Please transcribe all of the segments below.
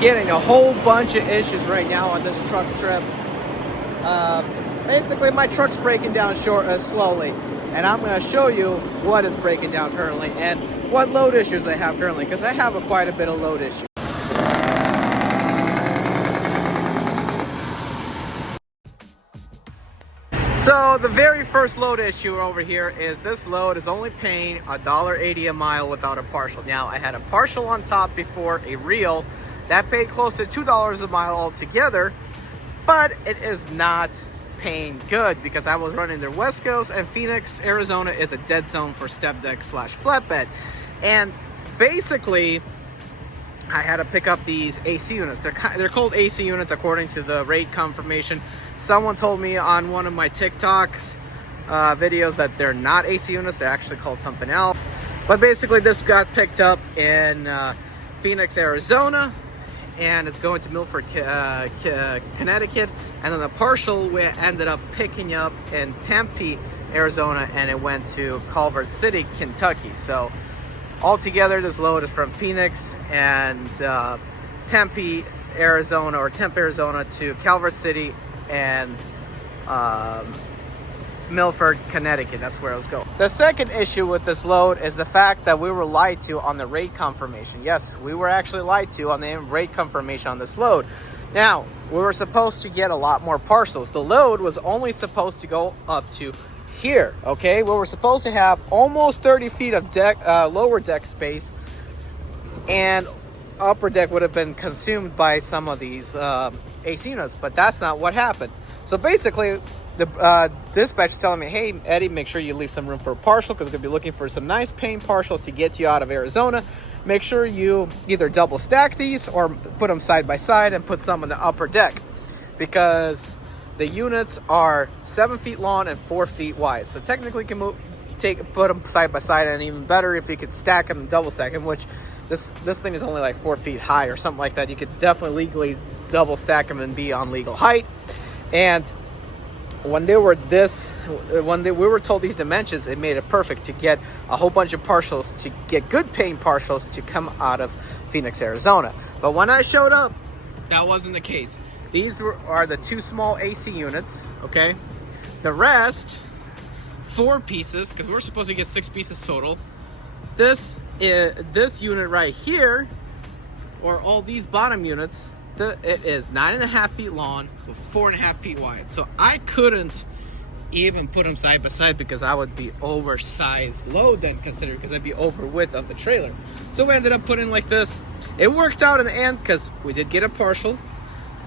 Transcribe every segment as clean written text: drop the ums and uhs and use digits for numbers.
getting a whole bunch of issues right now on this truck trip. Basically, my truck's breaking down slowly, and I'm going to show you what is breaking down currently and what load issues I have currently, because I have quite a bit of load issues. So the very first load issue over here is this load is only paying $1.80 a mile without a partial. Now, I had a partial on top before, a real that paid close to $2 a mile altogether, but it is not paying good because I was running their West Coast, and Phoenix, Arizona is a dead zone for Stepdeck / flatbed. And basically, I had to pick up these AC units. They're called AC units according to the rate confirmation. Someone told me on one of my TikToks videos that they're not AC units. They're actually called something else. But basically, this got picked up in Phoenix, Arizona, and it's going to Milford, Connecticut. And then the partial we ended up picking up in Tempe, Arizona, and it went to Culver City, Kentucky. So altogether, this load is from Phoenix and Tempe, Arizona, or Tempe, Arizona to Culver City and Milford, Connecticut. That's where it was going. The second issue with this load is the fact that we were lied to on the rate confirmation. Yes, we were actually lied to on the rate confirmation on this load. Now, we were supposed to get a lot more parcels. The load was only supposed to go up to here, okay? We were supposed to have almost 30 feet of deck, lower deck space, and upper deck would have been consumed by some of these AC units, but that's not what happened. So basically, the dispatch is telling me, hey, Eddie, make sure you leave some room for a partial because we're going to be looking for some nice paying partials to get you out of Arizona. Make sure you either double stack these or put them side by side and put some on the upper deck, because the units are 7 feet long and 4 feet wide. So technically you can put them side by side, and even better if you could stack them and double stack them, which this thing is only like 4 feet high or something like that. You could definitely legally double stack them and be on legal height. And when we were told these dimensions, it made it perfect to get a whole bunch of partials, to get good paying partials to come out of Phoenix, Arizona. But when I showed up, that wasn't the case. These are the two small AC units, okay? The rest, 4 pieces, because we're supposed to get 6 pieces total. This unit right here, or all these bottom units, it is 9.5 feet long with 4.5 feet wide. So I couldn't even put them side by side because I would be oversized load then considered, because I'd be over width of the trailer. So we ended up putting like this. It worked out in the end because we did get a partial.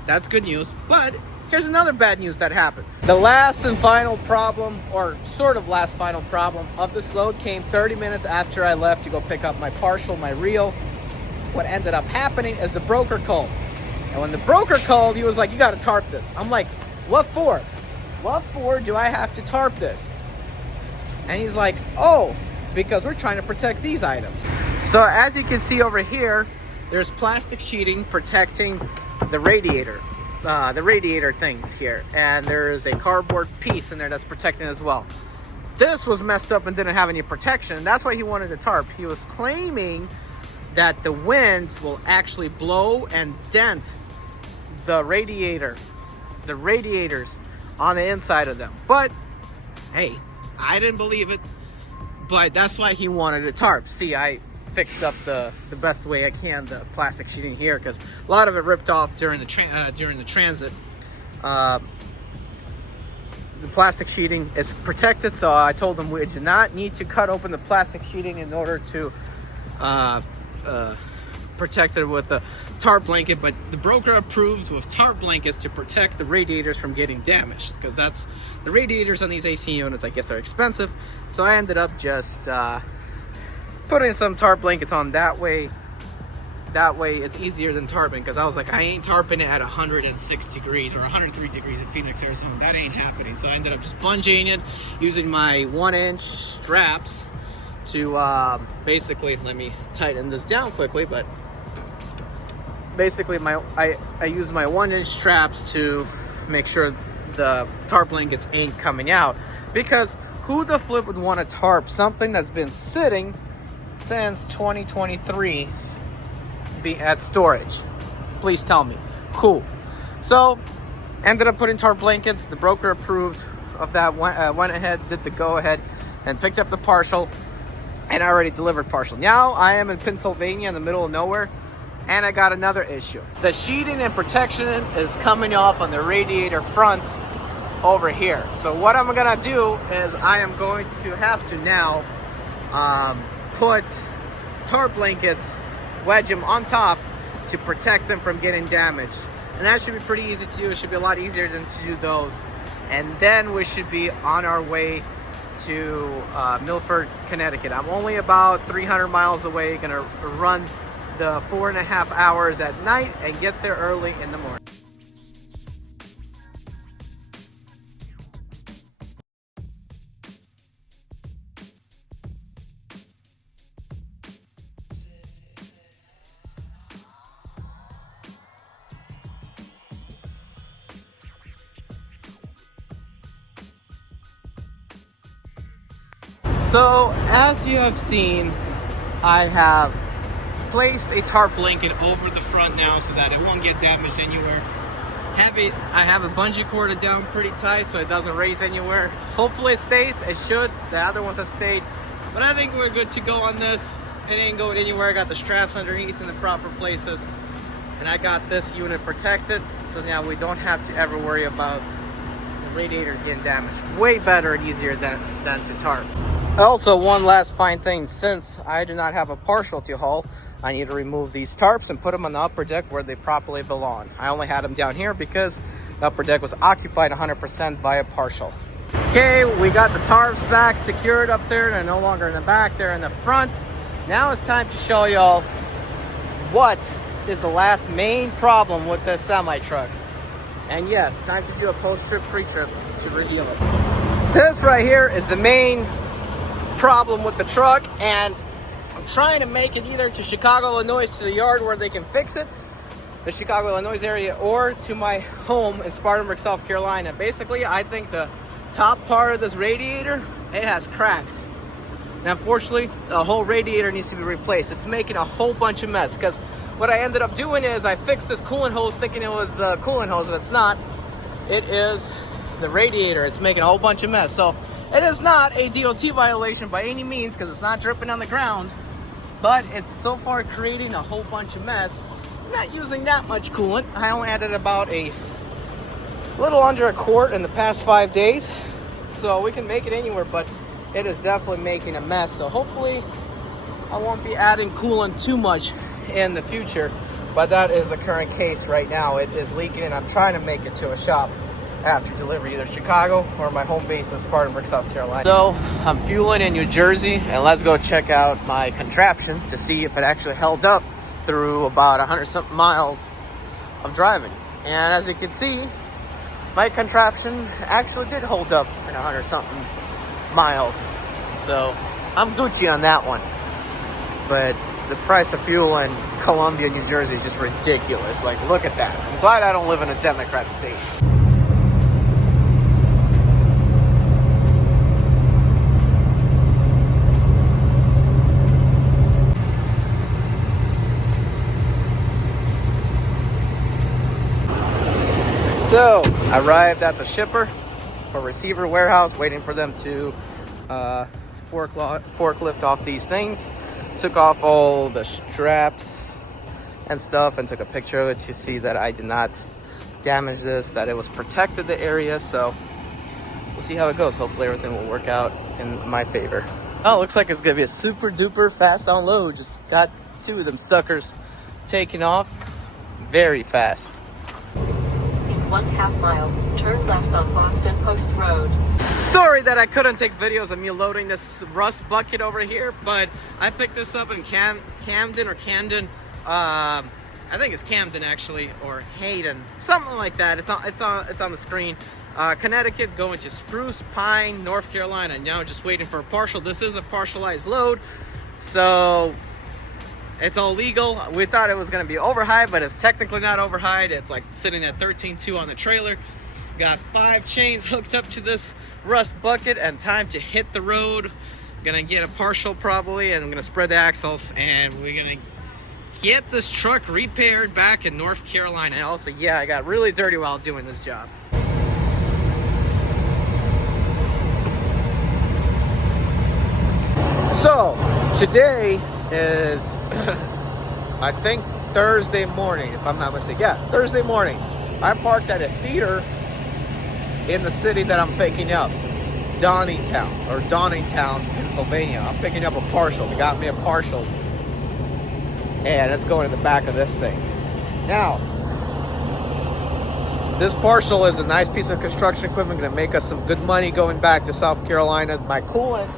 That's good news. But here's another bad news that happened. The last and final problem, or sort of last final problem of this load, came 30 minutes after I left to go pick up my partial, my reel. What ended up happening is the broker called. And when the broker called, he was like, you got to tarp this. I'm like, what for? What for do I have to tarp this? And he's like, oh, because we're trying to protect these items. So as you can see over here, there's plastic sheeting protecting the radiator things here. And there is a cardboard piece in there that's protecting as well. This was messed up and didn't have any protection. And that's why he wanted to tarp. He was claiming that the winds will actually blow and dent the radiators on the inside of them. But hey, I didn't believe it, but that's why he wanted a tarp. See, I fixed up the best way I can the plastic sheeting here, because a lot of it ripped off during the transit. The plastic sheeting is protected, so I told them we do not need to cut open the plastic sheeting in order to protect it with a tarp blanket. But the broker approved with tarp blankets to protect the radiators from getting damaged, because that's the radiators on these AC units, I guess, are expensive. So I ended up just putting some tarp blankets on. That way it's easier than tarping, because I was like, I ain't tarping it at 106 degrees or 103 degrees in Phoenix, Arizona. That ain't happening. So I ended up just bungeeing it using my 1-inch straps to basically, let me tighten this down quickly, but basically I use my 1-inch straps to make sure the tarp blankets ain't coming out, because who the flip would want to tarp something that's been sitting since 2023 be at storage? Please tell me. Cool. So ended up putting tarp blankets. The broker approved of that, went ahead, did the go ahead and picked up the partial, and I already delivered partial. Now I am in Pennsylvania in the middle of nowhere, and I got another issue. The sheeting and protection is coming off on the radiator fronts over here. So what I'm gonna do is I am going to have to now put tarp blankets, wedge them on top to protect them from getting damaged. And that should be pretty easy to do. It should be a lot easier than to do those. And then we should be on our way to Milford, Connecticut. I'm only about 300 miles away, gonna run the 4.5 hours at night and get there early in the morning. So as you have seen, I have placed a tarp blanket over the front now so that it won't get damaged anywhere. I have a bungee corded down pretty tight so it doesn't raise anywhere. Hopefully it stays. It should. The other ones have stayed, but I think we're good to go on this. It ain't going anywhere. I got the straps underneath in the proper places, and I got this unit protected, so now we don't have to ever worry about the radiators getting damaged. Way better and easier than to tarp. Also, one last fine thing, since I do not have a partial to haul, I need to remove these tarps and put them on the upper deck where they properly belong. I only had them down here because the upper deck was occupied 100% by a partial. Okay, we got the tarps back secured up there. They're no longer in the back, they're in the front. Now it's time to show y'all what is the last main problem with this semi-truck. And yes, time to do a post-trip, pre-trip to reveal it. This right here is the main problem with the truck, and I'm trying to make it either to Chicago, Illinois, to the yard where they can fix it, the Chicago, Illinois area, or to my home in Spartanburg, South Carolina. Basically, I think the top part of this radiator, it has cracked. Now, unfortunately, the whole radiator needs to be replaced. It's making a whole bunch of mess, because what I ended up doing is I fixed this coolant hose thinking it was the coolant hose, but it's not. It is the radiator. It's making a whole bunch of mess. So it is not a DOT violation by any means because it's not dripping on the ground, but it's so far creating a whole bunch of mess. I'm not using that much coolant. I only added about a little under a quart in the past 5 days, so we can make it anywhere, but it is definitely making a mess. So hopefully I won't be adding coolant too much in the future, but that is the current case right now. It is leaking, and I'm trying to make it to a shop after delivery, either Chicago or my home base in Spartanburg, South Carolina. So I'm fueling in New Jersey, and let's go check out my contraption to see if it actually held up through about 100-something miles of driving. And as you can see, my contraption actually did hold up in 100-something miles. So I'm Gucci on that one. But the price of fuel in Columbia, New Jersey is just ridiculous. Like, look at that. I'm glad I don't live in a Democrat state. So, I arrived at the shipper or receiver warehouse, waiting for them to forklift off these things. Took off all the straps and stuff and took a picture of it to see that I did not damage this, that it was protected the area. So we'll see how it goes. Hopefully everything will work out in my favor. Oh, looks like it's gonna be a super duper fast unload. Just got 2 of them suckers taking off very fast. 1/2 mile, turn left on Boston Post Road. Sorry that I couldn't take videos of me loading this rust bucket over here, but I picked this up in Camden or Camden. I think it's Camden actually, or Hayden, something like that. It's on the screen. Connecticut going to Spruce Pine, North Carolina. Now just waiting for a partial. This is a partialized load, so it's all legal. We thought it was going to be overhide, but it's technically not overhide. It's like sitting at 13.2 on the trailer. Got 5 chains hooked up to this rust bucket, and time to hit the road. Gonna get a partial probably, and I'm gonna spread the axles, and we're gonna get this truck repaired back in North Carolina. And also, yeah, I got really dirty while doing this job. So, today is, I think, Thursday morning, if I'm not mistaken. Yeah, Thursday morning. I parked at a theater in the city that I'm picking up, Downingtown, Pennsylvania. I'm picking up a partial. They got me a partial, and it's going in the back of this thing. Now, this partial is a nice piece of construction equipment, going to make us some good money going back to South Carolina. My coolant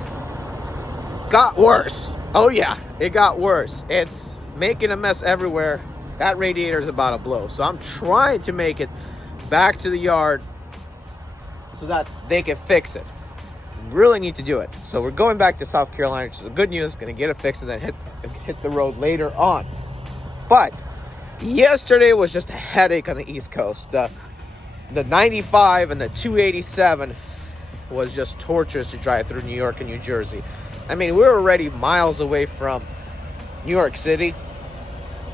got worse. Oh yeah, it got worse. It's making a mess everywhere. That radiator is about to blow. So I'm trying to make it back to the yard so that they can fix it. Really need to do it. So we're going back to South Carolina, which is good news. Going to get it fixed and then hit the road later on. But yesterday was just a headache on the East Coast. The 95 and the 287 was just torturous to drive through New York and New Jersey. I mean, we were already miles away from New York City,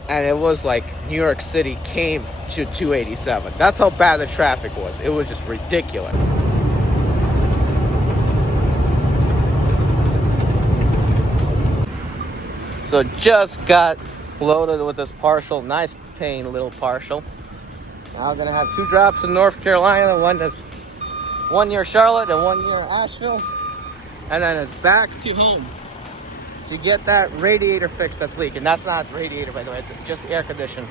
and it was like New York City came to 287. That's how bad the traffic was. It was just ridiculous. So just got loaded with this partial, nice paying little partial. Now I'm gonna have 2 drops in North Carolina. One near Charlotte and one near Asheville. And then it's back to home to get that radiator fixed that's leaking. That's not radiator, by the way, it's just air conditioning.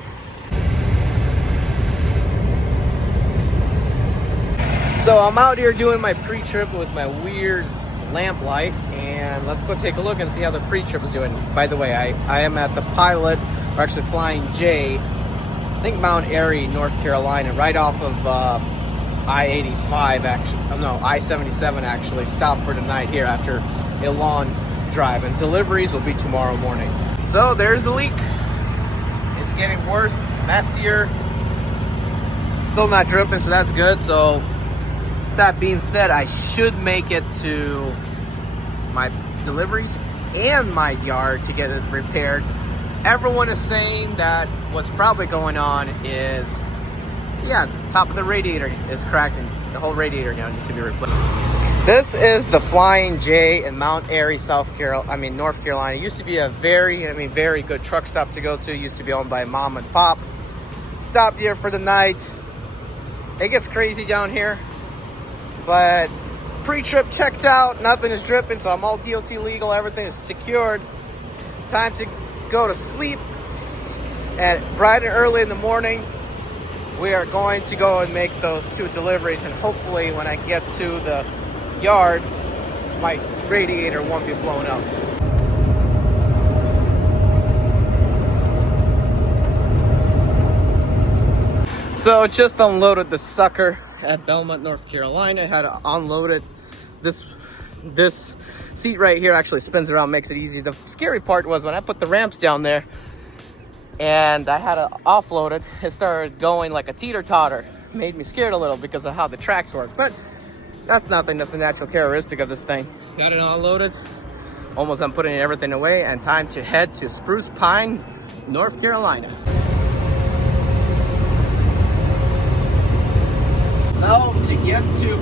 So I'm out here doing my pre-trip with my weird lamp light, and let's go take a look and see how the pre-trip is doing. By the way, I am at the pilot, or actually flying J, I think Mount Airy, North Carolina, right off of I-85 actually, no, I-77 actually, stopped for tonight here after a long drive, and deliveries will be tomorrow morning. So there's the leak. It's getting worse, messier, still not dripping, so that's good. So that being said, I should make it to my deliveries and my yard to get it repaired. Everyone is saying that what's probably going on is, yeah, the top of the radiator is cracked and the whole radiator now needs to be replaced. This is the Flying J in Mount Airy, North Carolina. It used to be a very good truck stop to go to. It used to be owned by mom and pop. Stopped here for the night. It gets crazy down here, but pre-trip checked out. Nothing is dripping, so I'm all DOT legal. Everything is secured. Time to go to sleep. And bright and early in the morning, we are going to go and make those 2 deliveries, and hopefully when I get to the yard, my radiator won't be blown up. So just unloaded the sucker at Belmont, North Carolina. Had to unload it. This seat right here actually spins around, makes it easy. The scary part was when I put the ramps down there and I had to offload it, it started going like a teeter-totter. Made me scared a little because of how the tracks work, but that's nothing. That's a natural characteristic of this thing. Got it unloaded. Almost done putting everything away, and time to head to Spruce Pine, North Carolina. So to get to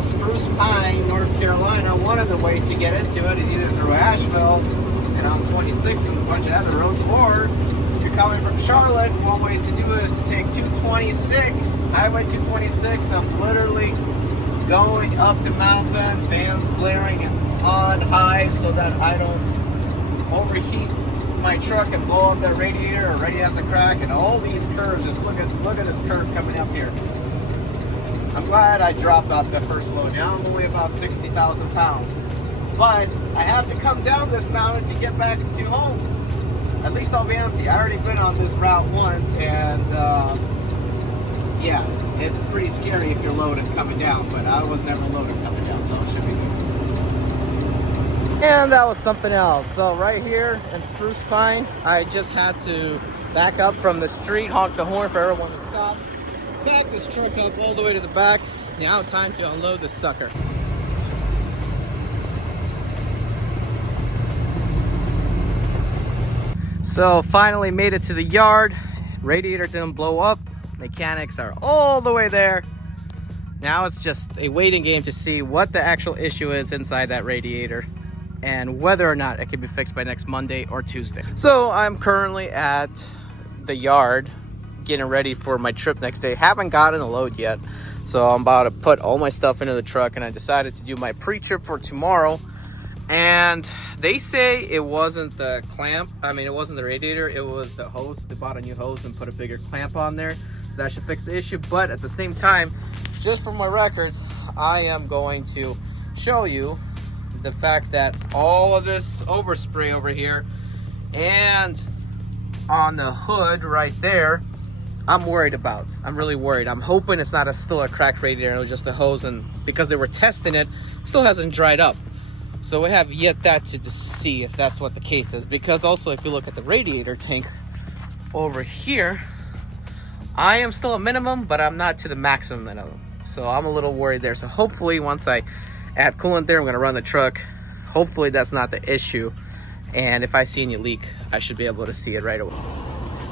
Spruce Pine, North Carolina, one of the ways to get into it is either through Asheville and on 26 and a bunch of other roads, or if you're coming from Charlotte, one way to do it is to take 226, Highway 226. I'm literally going up the mountain, fans blaring on high so that I don't overheat my truck and blow up that radiator. Already has a crack, and all these curves, just look at this curve coming up here. I'm glad I dropped off the first load. Now I'm only about 60,000 pounds. But I have to come down this mountain to get back to home. At least I'll be empty. I already been on this route once, and yeah, it's pretty scary if you're loaded coming down, but I was never loaded coming down, so it should be good. And that was something else. So right here in Spruce Pine, I just had to back up from the street, honk the horn for everyone to stop. Back this truck up all the way to the back. Now time to unload this sucker. So finally made it to the yard. Radiator didn't blow up. Mechanics are all the way there. Now it's just a waiting game to see what the actual issue is inside that radiator and whether or not it can be fixed by next Monday or Tuesday. So I'm currently at the yard getting ready for my trip next day. Haven't gotten a load yet. So I'm about to put all my stuff into the truck, and I decided to do my pre-trip for tomorrow. And they say it wasn't the clamp. I mean, it wasn't the radiator, it was the hose. They bought a new hose and put a bigger clamp on there. So that should fix the issue. But at the same time, just for my records, I am going to show you the fact that all of this overspray over here and on the hood right there, I'm worried about. I'm really worried. I'm hoping it's not still a cracked radiator, it was just the hose, and because they were testing it, still hasn't dried up. So we have yet that to see if that's what the case is. Because also, if you look at the radiator tank over here, I am still a minimum, but I'm not to the maximum minimum. So I'm a little worried there. So hopefully once I add coolant there, I'm gonna run the truck. Hopefully that's not the issue. And if I see any leak, I should be able to see it right away.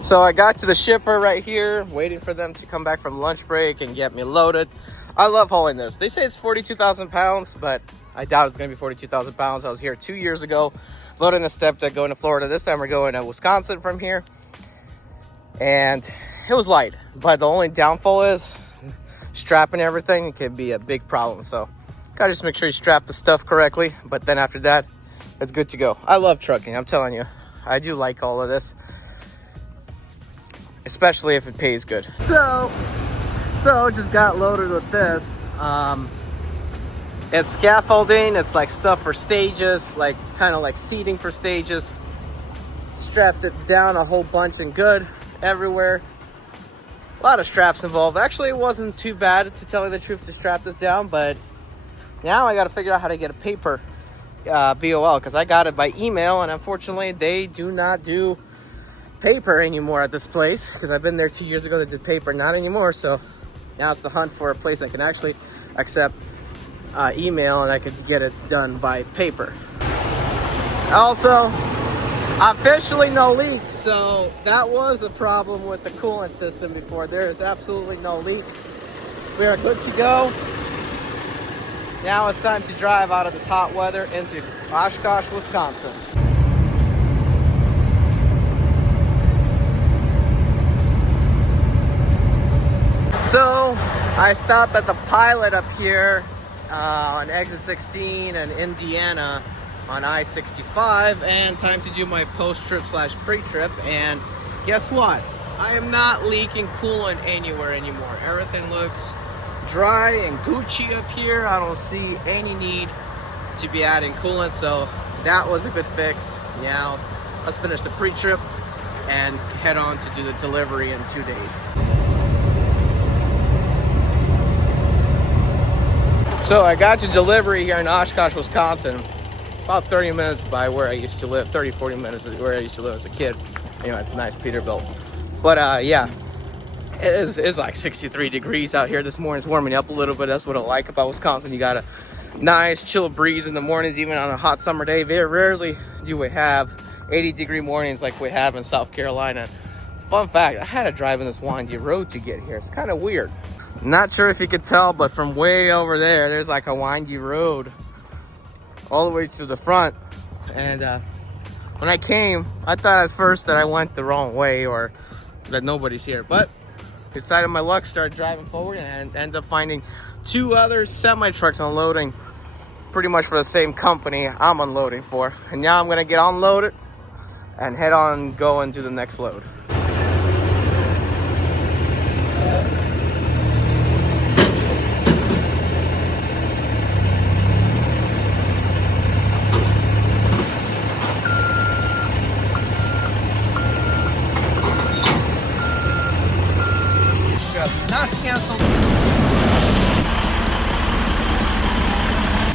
So I got to the shipper right here, waiting for them to come back from lunch break and get me loaded. I love hauling this. They say it's 42,000 pounds, but I doubt it's gonna be 42,000 pounds. I was here 2 years ago, loading the Stepdeck, going to Florida. This time we're going to Wisconsin from here. And it was light, but the only downfall is strapping everything can be a big problem. So gotta just make sure you strap the stuff correctly, but then after that, it's good to go. I love trucking, I'm telling you. I do like all of this, especially if it pays good. So just got loaded with this. It's scaffolding, it's like stuff for stages, like kind of like seating for stages. Strapped it down a whole bunch and good everywhere. A lot of straps involved. Actually, it wasn't too bad, to tell you the truth, to strap this down, but now I got to figure out how to get a paper BOL, because I got it by email, and unfortunately they do not do paper anymore at this place, because I've been there 2 years ago. They did paper, not anymore. So now it's the hunt for a place that can actually accept email, and I could get it done by paper. Also, officially no leak. So that was the problem with the coolant system before. There is absolutely no leak. We are good to go. Now it's time to drive out of this hot weather into Oshkosh, Wisconsin. So I stopped at the Pilot up here on exit 16 in Indiana on I-65, and time to do my post-trip / pre-trip. And guess what? I am not leaking coolant anywhere anymore. Everything looks dry and Gucci up here. I don't see any need to be adding coolant, so that was a good fix. Now let's finish the pre-trip and head on to do the delivery in 2 days. So I got to delivery here in Oshkosh, Wisconsin, about 30 minutes by where I used to live, 30-40 minutes where I used to live as a kid. You know, it's nice, Peterbilt. But yeah, it's like 63 degrees out here this morning. It's warming up a little bit. That's what I like about Wisconsin. You got a nice chill breeze in the mornings, even on a hot summer day. Very rarely do we have 80-degree mornings like we have in South Carolina. Fun fact, I had to drive in this windy road to get here. It's kind of weird. Not sure if you could tell, but from way over there, there's like a windy road all the way to the front. And when I came, I thought at first that I went the wrong way or that nobody's here, but decided my luck, started driving forward and ended up finding 2 other semi trucks unloading pretty much for the same company I'm unloading for. And now I'm gonna get unloaded and head on, go and do the next load. Not canceled.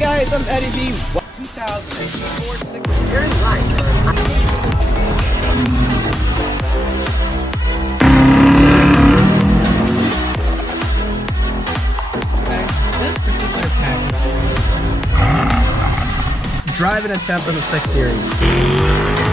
Guys, I'm Eddie B. 2004 Turn right. Okay, this particular package. Driving a temp in the 6 Series.